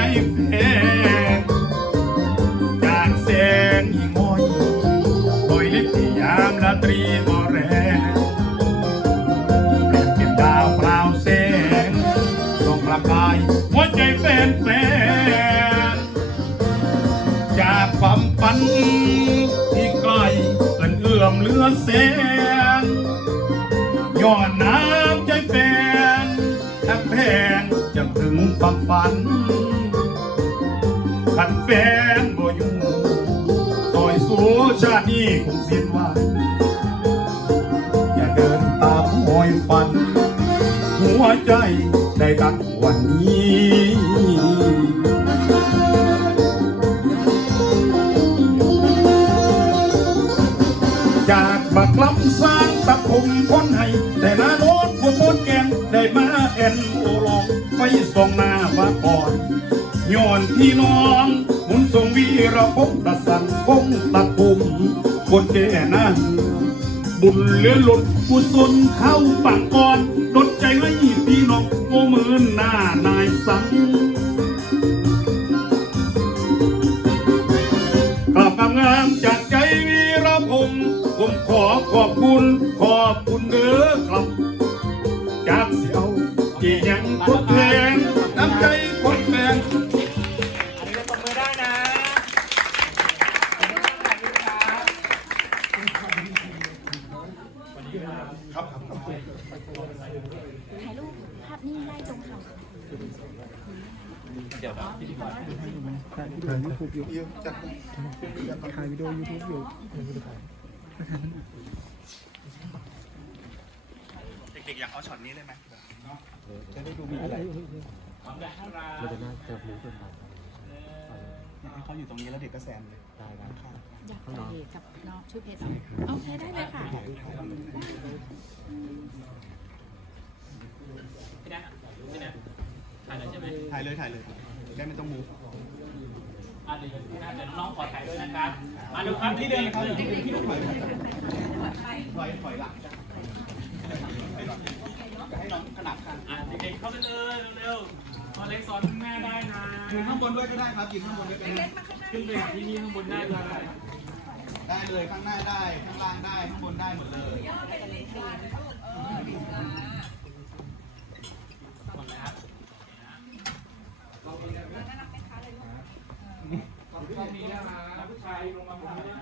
แฟนจากแสงหิ่งห้อยโดยลิบที่ยามราตรีก็แรงเปลี่ยนเป็นดาวเปล่าแสงส่องประกายหัวใจแฟนแฟนจากความฝันที่ไกลเกินเอื้อมเลือแสงย้อนน้ำใจแฟนถ้าแพงจะถึงความฝัน ขันแฟนบ่อยู่ต่อยสู้ชาตินี้คงสิ้นวันอย่าเดินตามหอยฝัน หัวใจได้ดังวันนี้จากบักลำสร้างสักคมคนให้แต่นาโน้ตคนโมดแกนได้มาแอนโอลองไปส่งหน้าว่าก่อน ย้อนพี่น้องมุนทรงวีระพงตะสันพงตะกุมคนแก่หน้าเมืองบุญเลือล้นกุศลเข้าปากก่อนดดใจให้พี่น้องโมมือหน้านายสังกลับมางามจากใจวีระพงศ์ผมขอขอบคุณ ขอบคุณเด้อครับจากเสียวที่ยังท ถ่ายรูปภาพนิ่งได้ตรงค่ะถ่ายวิดีโอยูทูบอยู่เด็กๆอยากเอาช็อตนี้เลยไหมจะได้ดูมีอะไรให้เขาอยู่ตรงนี้แล้วเด็กก็แซมเลยอยากถ่ายกับน้องช่วยเพจเอาโอเคได้เลยค่ะ ถ่ายเลยถ่ายเลยได้ไม่ต้องมูฟอะเดี๋ยวเดี๋ยวน้องๆขอถ่ายด้วยนะครับมาดูครับที่เดินครับที่เดินที่เดินถอยถอยหลังให้น้องขนาดข้างอะเด็กๆเข้าไปเลยเร็วๆมาเล็กสอนข้างหน้าได้นะยืนข้างบนด้วยก็ได้ครับยืนข้างบนด้วยก็ได้ขึ้นไปหาที่นี่ข้างบนได้เลย ได้เลยข้างหน้าได้ ข้างล่างได้ ข้างบนได้หมดเลยหมดแล้วตรงนี้นะครับผู้ชายลงมาผมไม่ได้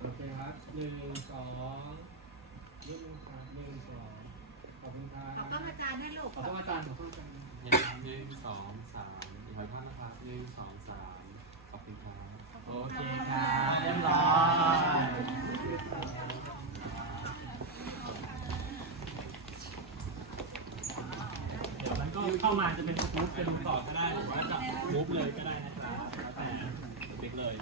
โอเคครับหนึ่งสองหนึ่งครับหนึ่งสองขอบคุณครับขอบคุณอาจารย์ให้ลูกขอบคุณอาจารย์ขอบคุณอาจารย์หนึ่งสองสาม ไว้ท่านนะครับหนึ่งสองสามขอบคุณครับ โอเคครับเรียบร้อยเดี๋ยวมันก็เข้ามาจะเป็นมูฟจะดูต่อก็ได้หรือว่าจะมูฟเลยก็ได้นะครับแล้วแต่เด็กเลย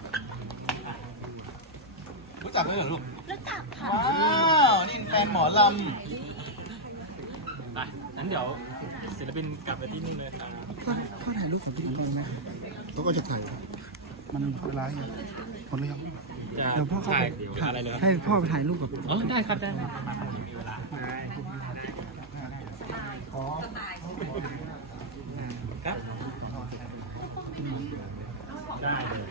รู้จักไหมเหรอลูก รู้จักค่ะว้าวนี่แฟนหมอลำ ไปงั้นเดี๋ยวศิลปินกลับไปที่นู่นเลยครับ พ่อพ่อถ่ายรูปของพี่ก่อนไหมเขาก็จะถ่ายมันเวลาอย่างหมดเลยครับจะเดี๋ยวพ่อเข้าถ่าไปยอะไรเลยให้พ่อไปถ่ายรูปกับเออได้ครับได้มีเวลาครับได้เลย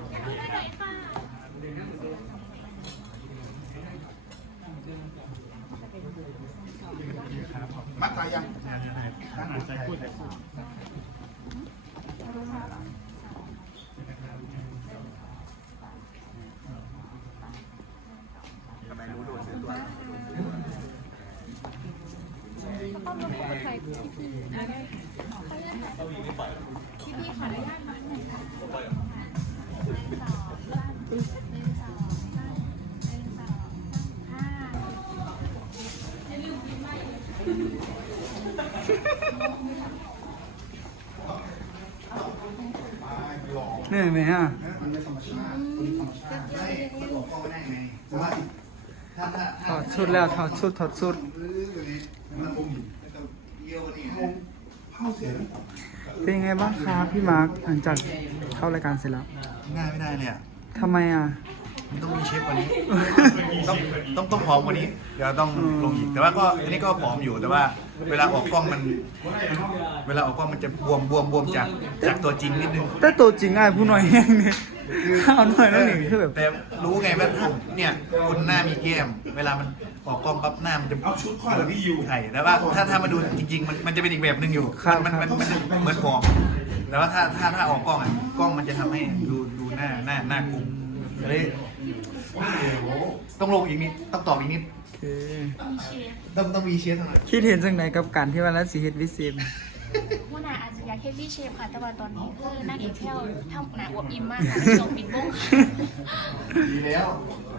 มัดตายยังใจพูดใจพูดพี่พี่ขออนุญาตมาหน่อยค่ะห้า เหนื่อยไหมอะมันไม่ธรรมชาติคุณธรรมชาติไม่มันบอกพ่อได้ไงว่าถอดชุดแล้วถอดชุดถอดชุดมันอมอยู่เยี่ยวนี่ เข้าเสียเป็นยังไงบ้างครับพี่มาร์คหลังจากเข้ารายการเสร็จแล้ว ง่ายไม่ได้เลยอะทำไมอะมัน ต้องมีเชฟกว่านี้ ต้องต้องต้องผอมกว่านี้ เดี๋ยวต้องลงอีก แต่ว่าก็อันนี้ก็ผอมอยู่แต่ว่า เวลาออกกล้องมัน เวลาออกกล้องมันจะบวมบวมบวมจากจากตัวจริงนิดนึง แต่ตัวจริงอ้ายผู้น้อยแห้งเนี่ยเอาหน่อยแล้วหนึ่งคือแบบ แต่รู้ไงว่าเนี่ยคนหน้ามีแก้มเวลามันออกกล้องปั๊บหน้ามันจะเอาชุดข้อหรือพี่ยูใช่แต่ว่าถ้าถ้ามาดูจริงๆ มันมันจะเป็นอีกแบบหนึ่งอยู่ครับมันมันมันมันเหมือนผอมแต่ว่าถ้าถ้าถ้าออกกล้องอะกล้องมันจะทำให้ดูดูหน้าหน้าหน้ากลมเลย ต้องลงอีกนิด ต้องตอบอีกนิดโอเคต้องต้องมีเชียร์หน่อยคิดเห็นจังไหนกับการที่ว่าแล้วสีเฮ็ดวิเศษหัวหน้าอาจจะอยากเฮฟวี่เชฟค่ะ แต่ว่าตอนนี้คือนางเอกเที่ยวทำหนาอวบอิ่มมากค่ะในช่วงปิดวงค่ะ ดีแล้วเ